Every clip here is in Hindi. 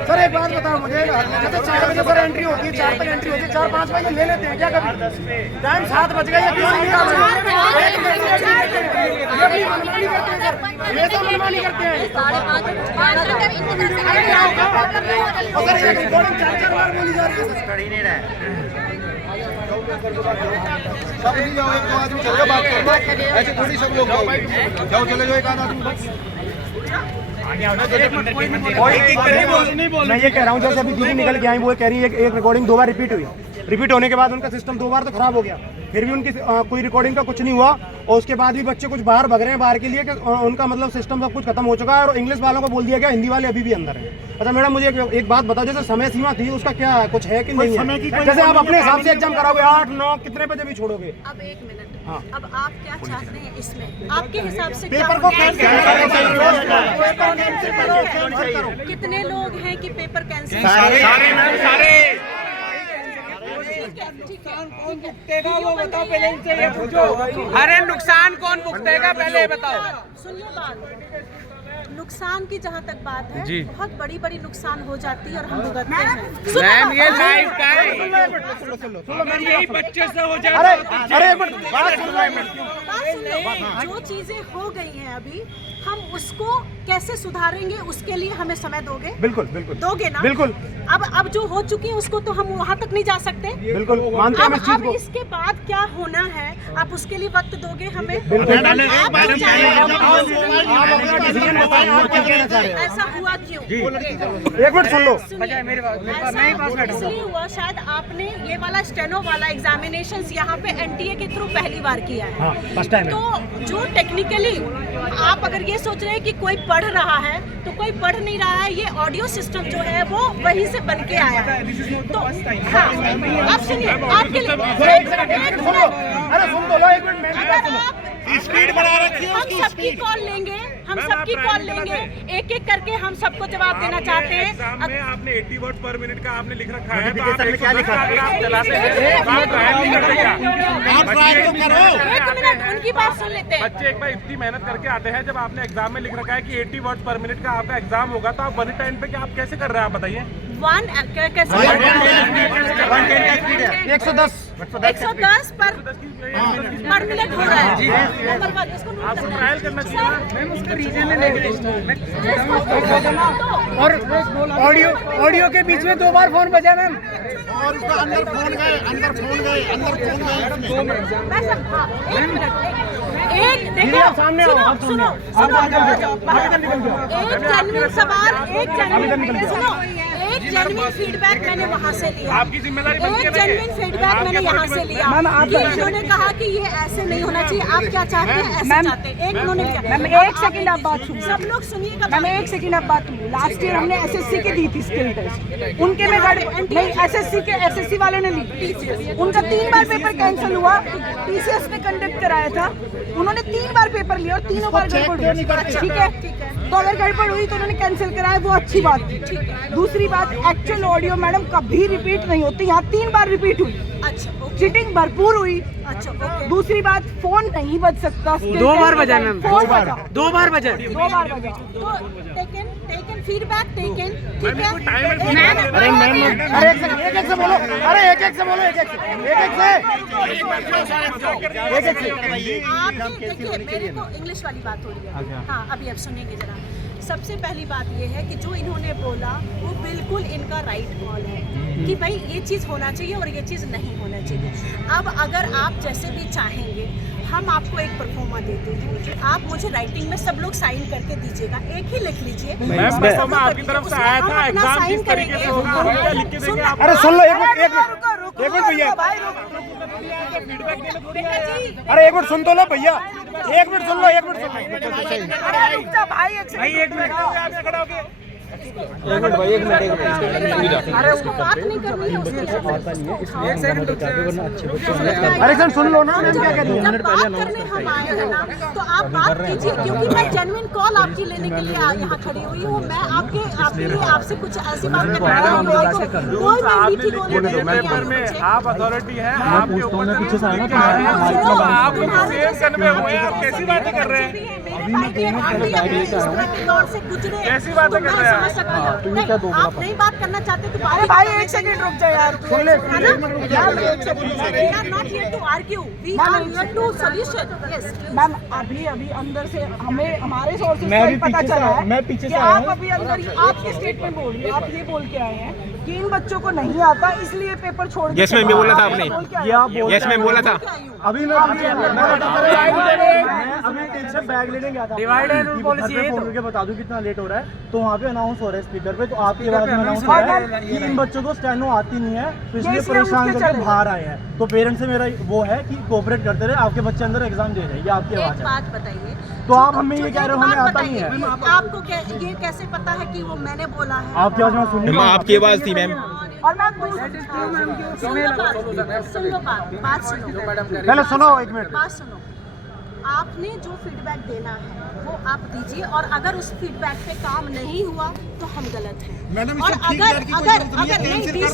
सर एक बात बताओ मुझे, जैसे 4 बजे सर एंट्री होती है, 4 तक एंट्री होती है, 4-5 बजे ले लेते हैं क्या कभी? टाइम 7 बज गए या किसी का मनमानी करते हैं सर, हमेशा मनमानी करते हैं। सर ये रिकॉर्डिंग 4-4 बार बोली जा रही है सर। सब नहीं जाओ, एक दो आदमी चल बात करना, ऐसे थोड़ी सब लोग जाओ, चले जाओ एक आदमी बस। मैं ये कह रहा हूँ जैसे अभी दीदी निकल के आई, वो कह रही है एक रिकॉर्डिंग 2 बार रिपीट हुई, रिपीट होने के बाद उनका सिस्टम 2 बार तो खराब हो गया, फिर भी उनकी कोई रिकॉर्डिंग का कुछ नहीं हुआ, और उसके बाद भी बच्चे कुछ बाहर भग रहे हैं बाहर के लिए कि उनका मतलब सिस्टम सब कुछ खत्म हो चुका है, और इंग्लिश वालों को बोल दिया गया, हिंदी वाले अभी भी अंदर हैं। अच्छा मैडम मुझे एक बात बताओ, जैसे समय सीमा थी उसका क्या कुछ है कि नहीं है? जैसे आप अपने हिसाब से एग्जाम कराओगे 8-9 कितने बजे भी छोड़ोगे? अब 1 मिनट, अब आप क्या चाहते हैं इसमें? आपके हिसाब से पेपर को कितने लोग हैं कि पेपर कैंसिल? सारे कौन भुगतेगा वो बताओ पहले इनसे, ये पूछो। अरे नुकसान कौन भुगतेगा पहले बताओ। सुनिए बात, नुकसान की जहाँ तक बात है, बहुत बड़ी बड़ी नुकसान हो जाती है और हम भुगतते हैं। मैम ये लाइव का है, यही बच्चे से हो जाता है। अरे एक मिनट बात सुन लो, जो चीजें हो गई हैं अभी, हम उसको कैसे सुधारेंगे उसके लिए हमें समय दोगे? बिल्कुल बिल्कुल दोगे ना? बिल्कुल। अब जो हो चुकी है उसको तो हम वहाँ तक नहीं जा सकते। बिल्कुल मानते हैं इस चीज को। इसके बाद क्या होना है, आप उसके लिए वक्त दोगे हमें? ऐसा हुआ क्यों? एक मिनट सुन लो, इसलिए हुआ शायद आपने ये वाला स्टेनो वाला एग्जामिनेशन यहाँ पे एनटीए के थ्रू पहली बार किया है। तो जो टेक्निकली आप अगर ये सोच रहे हैं कि कोई पढ़ रहा है, तो कोई पढ़ नहीं रहा है, ये ऑडियो सिस्टम जो है वो वहीं से बन के आया है। तो हाँ, आप सुनिए, आपके लिए अरे सुन तो लो एक मिनट, स्पीड बढ़ा रखी है हम सबकी कॉल लेंगे, हम सबकी कॉल लेंगे, एक एक करके हम सबको जवाब देना चाहते हैं। में आपने 80 वर्ड पर मिनट का आपने लिख रखा है, तो आप क्या लिखा है? एक मिनट उनकी बात सुन लेते हैं। बच्चे एक बार इतनी मेहनत करके आते हैं, जब आपने एग्जाम में लिख रखा है कि 80 वर्ड पर मिनट का आपका एग्जाम होगा, तो आप 1 टाइम पे क्या आप कैसे कर रहे हैं आप बताइए? 110 पर मिनट हो रहा है। आपको ट्रायल करना चाहिए ना मैम, उसका रीजन और ऑडियो के बीच में 2 बार फोन बजा मैम, और उसका अंदर फोन गए। एक देखो, सुनो, एक जेन्युइन फीडबैक मैंने वहाँ से लिया, आपकी जिम्मेदारी एक जेन्युइन फीडबैक मैंने यहाँ से लिया कि इन्होंने कहा कि ये ऐसे नहीं होना चाहिए, आप क्या चाहते हैं, ऐसे चाहते हैं। एक उन्होंने लिया। मैम 1 सेकंड आप बात सुनिए, सब लोग सुनिएगा। मैम 1 सेकंड आप बात सुनिए। लास्ट ईयर हमने एसएससी की दी थी स्किल टेस्ट, उनके में नहीं, एसएससी वाले ने ली, उनका 3 बार पेपर कैंसिल हुआ, टीसीएस ने कंडक्ट कराया था, उन्होंने 3 बार पेपर लिया और तीनों बार गड़बड़ हुई। ठीक है, तो अगर गड़बड़ हुई तो उन्होंने कैंसिल कराया, वो अच्छी बात थी। दूसरी बात, एक्चुअल ऑडियो मैडम कभी रिपीट नहीं होती, यहाँ 3 बार रिपीट हुई। अच्छा, चीटिंग भरपूर हुई। अच्छा, ओके। दूसरी बात, फोन नहीं बज सकता। 2 बार बजा मैम, 2 बार बजा। 2 बार बजा। तो टेकन फीडबैक टेकन, ठीक है। अरे एक से बोलो, अरे एक से बोलो, एक से। आप देखिए, मेरे को इंग्लिश वाली बात हो रही है। हाँ, अभी आप सुनेंगे जरा। सबसे पहली बात ये है कि जो इन्होंने बोला वो बिल्कुल इनका राइट कॉल है कि भाई ये चीज़ होना चाहिए और ये चीज़ नहीं होना चाहिए। अब अगर आप जैसे भी चाहेंगे, हम आपको एक परफॉर्मा देते हैं, आप मुझे राइटिंग में सब लोग साइन करके दीजिएगा, एक ही लिख लीजिए। आपकी तरफ से आया था, एग्जाम किस तरीके से होगा लिख के देंगे आप। अरे सुन लो, एक मिनट भैया, अरे एक मिनट सुन तो लो भैया, एक मिनट सुन लो। भाई 1 मिनट, अरे उसको बात नहीं करनी है, उसके साथ अरे सर सुन लो ना, मैम क्या कह रही है। जब बात करने हम आए हैं ना, तो आप बात कीजिए, क्योंकि मैं जेन्युइन कॉल आपकी लेने के लिए यहाँ खड़ी हुई हूँ। मैं आपके लिए आपसे कुछ ऐसी बात करना पेपर में आप अथॉरिटी है, आपके ऊपर आप सेम कन्वे हुए हैं, आप कैसी बातें कर रहे हैं? कैसी बातें कर रहे हैं? आप नहीं बात करना चाहते तो अरे भाई एक सेकंड रुक जा यार, We are not here to argue. We are here to solution. Yes. Ma'am अभी अंदर से हमें हमारे सोर्सेज से ही पता चला है कि आप अभी अंदर आपके स्टेटमेंट बोल रही, आप ये बोल के आए हैं कि इन बच्चों को नहीं आता इसलिए पेपर छोड़ के। यस मैम भी बोला था आपने, यस मैम बोला था। अभी मैं टेंशन बैग लेने गया था, डिवाइड एंड रूल पॉलिसी है फोन करके बता दूं कितना लेट हो रहा है, तो वहाँ पे अनाउंस हो रहा है स्पीकर पे, तो आपकी आवाज में अनाउंस हो रहा है कि इन बच्चों को स्टेनो आती नहीं है, तो इसलिए परेशान करके बाहर आए हैं। तो पेरेंट्स से मेरा वो है कि कोऑपरेट करते रहे, आपके बच्चे अंदर एग्जाम दे रहे हैं, ये आपकी आवाज एक है। बात बताइए, तो आप हमें ये कह रहे हो हमें आता नहीं है, आपको ये कैसे पता है कि वो मैंने बोला है? आपकी आवाज में सुन लो, आपकी आवाज थी मैम। और मैम सुन लो बात सुनो, पहले सुनो एक मिनट। बात सुनो। आपने जो फीडबैक देना है वो आप दीजिए, और अगर उस फीडबैक पे काम नहीं हुआ तो हम गलत हैं। और अगर नहीं, TCS ने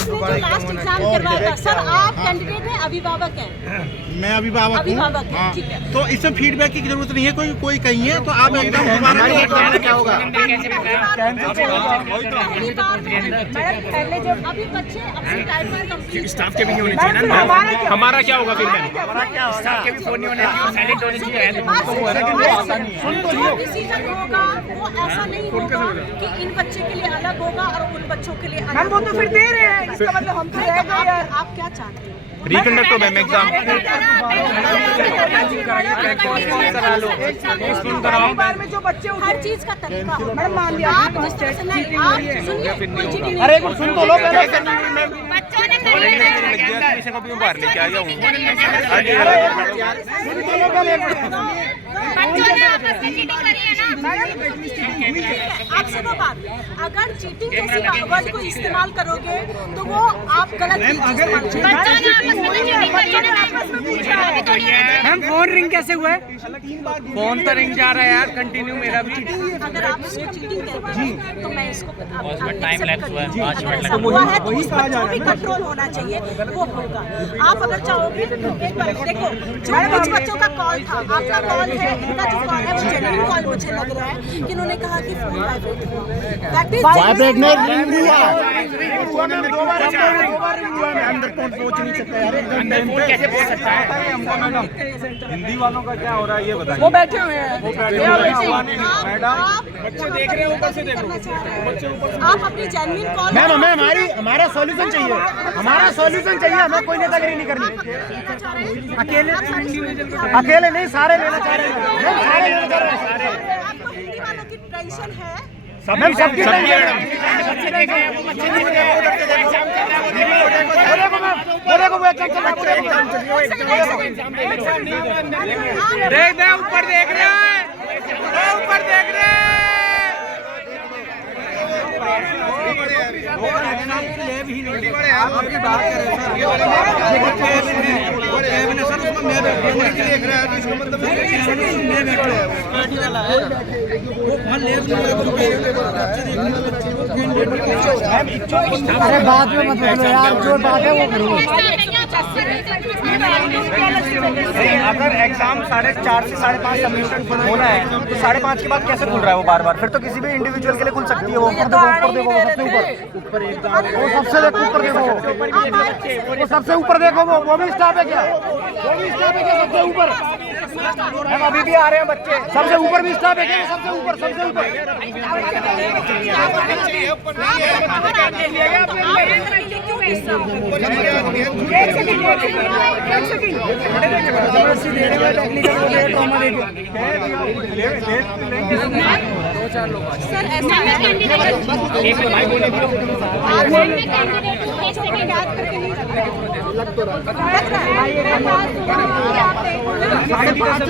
जो लास्ट एग्जाम करवाया था, सर आप कैंडिडेट हैं, अभिभावक हैं? मैं अभिभावक हूँ, ठीक है। तो इसमें फीडबैक की जरूरत नहीं है, कोई कहीं है तो आप एकदम क्या होगा? पहले जब अभी बच्चे अपनी टाइपिंग कंप्लीट, स्टाफ के भी नहीं होने चाहिए ना, हमारा क्या होगा फिर मैम? स्टाफ के भी फोन नहीं होने चाहिए, साइलेंट होने चाहिए। जो डिसीजन होगा वो ऐसा नहीं होगा कि इन बच्चे के लिए अलग होगा और उन बच्चों के लिए मैम अलग वो तो फिर दे रहे हैं, इसका मतलब हम तो रह गए यार। आप क्या चाहते हो? रिकंडक्ट हो मैम एग्जाम। एक बार में जो बच्चे हर चीज का तरीका होगा। मैडम मान लिया आप जिस तरह से नहीं, आप सुनिए, कोई चीटिंग नहीं। अरे कुछ सुन तो लो पहले। किसी को भी बाहर लेके आ जाऊँ। आप सुनो बात, अगर चीटिंग जैसी वर्ड को इस्तेमाल करोगे तो वो आप गलत मैम फोन रिंग कैसे हुआ है? फोन तो रिंग जा रहा है यार, कंटिन्यू मेरा भी। अगर आप इसको चीटिंग कहते हैं तो मैं इसको टाइम लैप्स हुआ है, हुआ है तो उस पर जो भी कंट्रोल होना चाहिए वो होगा। आप अगर चाहोगे तो एक बार देखो, जो कुछ बच्चों का कॉल था, आपका कॉल है, इनका जो कॉल है वो जेन्युइन कॉल मुझे लग रहा है कि इन्होंने कहा कि फोन वाइब्रेट हुआ, दैट इज वाइब्रेट नहीं, रिंग हुआ। हिंदी वालों का क्या हो रहा है ये बताइए। वो बैठे हुए हैं, बच्चे देख रहे हैं, ऊपर से देखो, आप अपनी जेन्युइन कॉल मैम हमें हमारा सॉल्यूशन चाहिए, हमारा सॉल्यूशन चाहिए, हमें कोई नेतागिरी नहीं करनी। अकेले नहीं, सारे लेना चाह रहे हैं, सारे लेना चाह रहे हैं। आपको हिंदी वालों की टेंशन है? मैम सबकी टेंशन है। देखो वो एग्जाम चल रहा है, देख दे ऊपर देख रहे हैं, ऊपर देख रहे हैं। आपकी बात कर रहे अरे बाद में मत बोलो यार, जो बात है वो करो। अगर एग्जाम 4:30 से 5:30 सबमिशन होना है तो 5:30 के बाद कैसे खुल रहा है वो बार बार? फिर तो किसी भी इंडिविजुअल के लिए खुल सकती है वो। ऊपर देखो, ऊपर एकदम वो सबसे ऊपर देखो, वो सबसे ऊपर देखो, वो भी स्टाफ है क्या? वो भी स्टाफ है क्या सबसे ऊपर? हम अभी भी आ रहे हैं बच्चे, सबसे ऊपर भी स्टाफ है क्या? सबसे ऊपर, सबसे ऊपर। सर ऐसा है,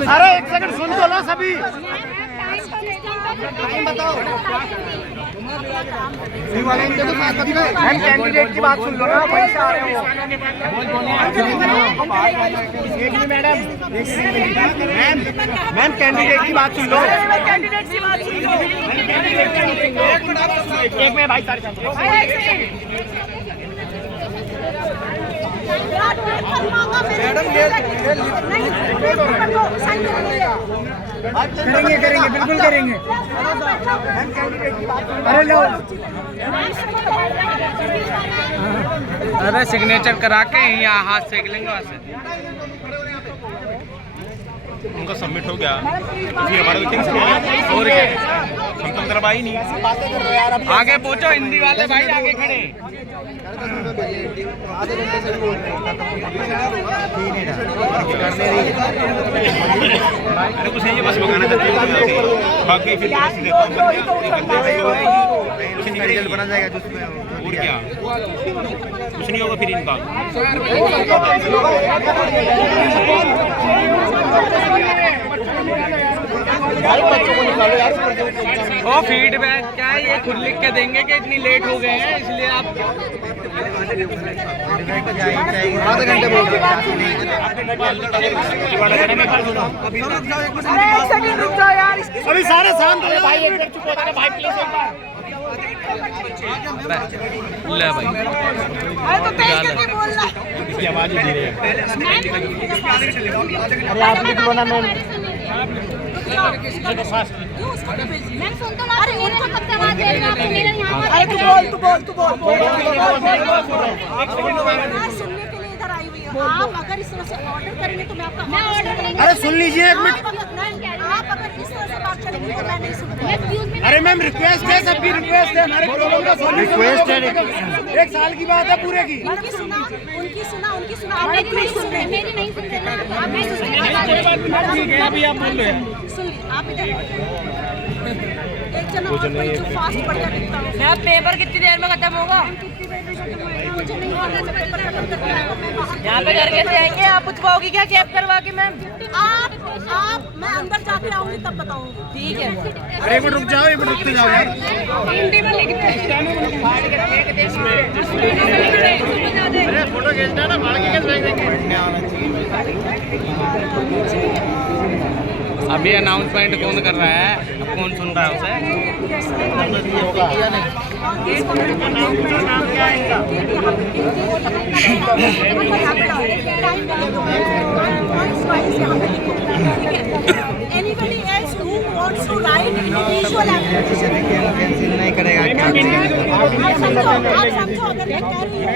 अरे एक सेकंड सुन तो लो सभी। मैम कैंडिडेट की बात सुन लो ना, वहीं से आ रहे हो। मैम कैंडिडेट की बात सुन लो। कैंडिडेट की बात सुन लो। एक में भाई सारे करेंगे बिल्कुल करेंगे। अरे लो अरे सिग्नेचर करा के यहाँ हाथ सेक लेंगे वहाँ से। उनका सबमिट हो गया, हमारा मीटिंग से और क्या, हम तो तरफ आई नहीं। आगे पहुँचो हिंदी वाले भाई, आगे खड़े। अरे कुछ नहीं, बस भगाना चाहते हैं बाकी फिर बना जाएगा जिसमें और क्या, कुछ नहीं होगा फिर इनका। वो फीडबैक क्या है, ये खुद लिख के देंगे कि इतनी लेट हो गए हैं इसलिए आप। आधे घंटे बोल अरे एक सेकंड रुक जाओ यार। अभी सारे शांत हो जाओ। भाई एक मिनट चुप हो जाना भाई, प्लीज एक बार। ले भाई, अरे तो तेज करके बोलना। इसकी आवाज ही धीरे है। अरे आप लिख लो ना मैम। मैम सुन तो अरे उनको कब से आवाज दे रहे हो आप? मेरे यहाँ अरे तू बोल। सुनने के लिए इधर आई हुई हूँ। आप अगर इस तरह से ऑर्डर करेंगे तो मैं आपका ऑर्डर करेंगे। अरे सुन लीजिए एक मिनट। आप अगर इस तरह से बात करेंगे तो मैं नहीं सुनूंगी। अरे मैम रिक्वेस्ट है, सबकी रिक्वेस्ट है, हमारे प्रॉब्लम का सॉल्यूशन रिक्वेस्ट है। एक साल की बात है पूरे की। उनकी सुना आप मेरी नहीं सुन रहे। मेरी नहीं सुन रहे ना आप नहीं सुन रहे। अभी आप बोल रहे हैं। सुन ली आप इधर एक जना और कोई जो फास्ट पढ़ता लिखता हो। मैं पेपर कितनी देर में खत्म होगा? मुझे नहीं आता है पेपर खत्म करके यहाँ पे घर कैसे आएंगे? आप पूछवाओगी क्या कैब करवा के मैम? आप मैं अंदर जाके आऊंगी तब बताऊंगी। ठीक है। अरे एक मिनट रुक जाओ, एक मिनट रुकते जाओ यार। हिंदी में लिखते हैं। फोटो खींचना ना, भाड़ के कैसे फेंक देंगे। अभी अनाउंसमेंट कौन कर रहा है, कौन सुन रहा है उसे? Anybody else who wants to write individual application? नहीं करेगा क्या? आप समझो अगर ये कह रही है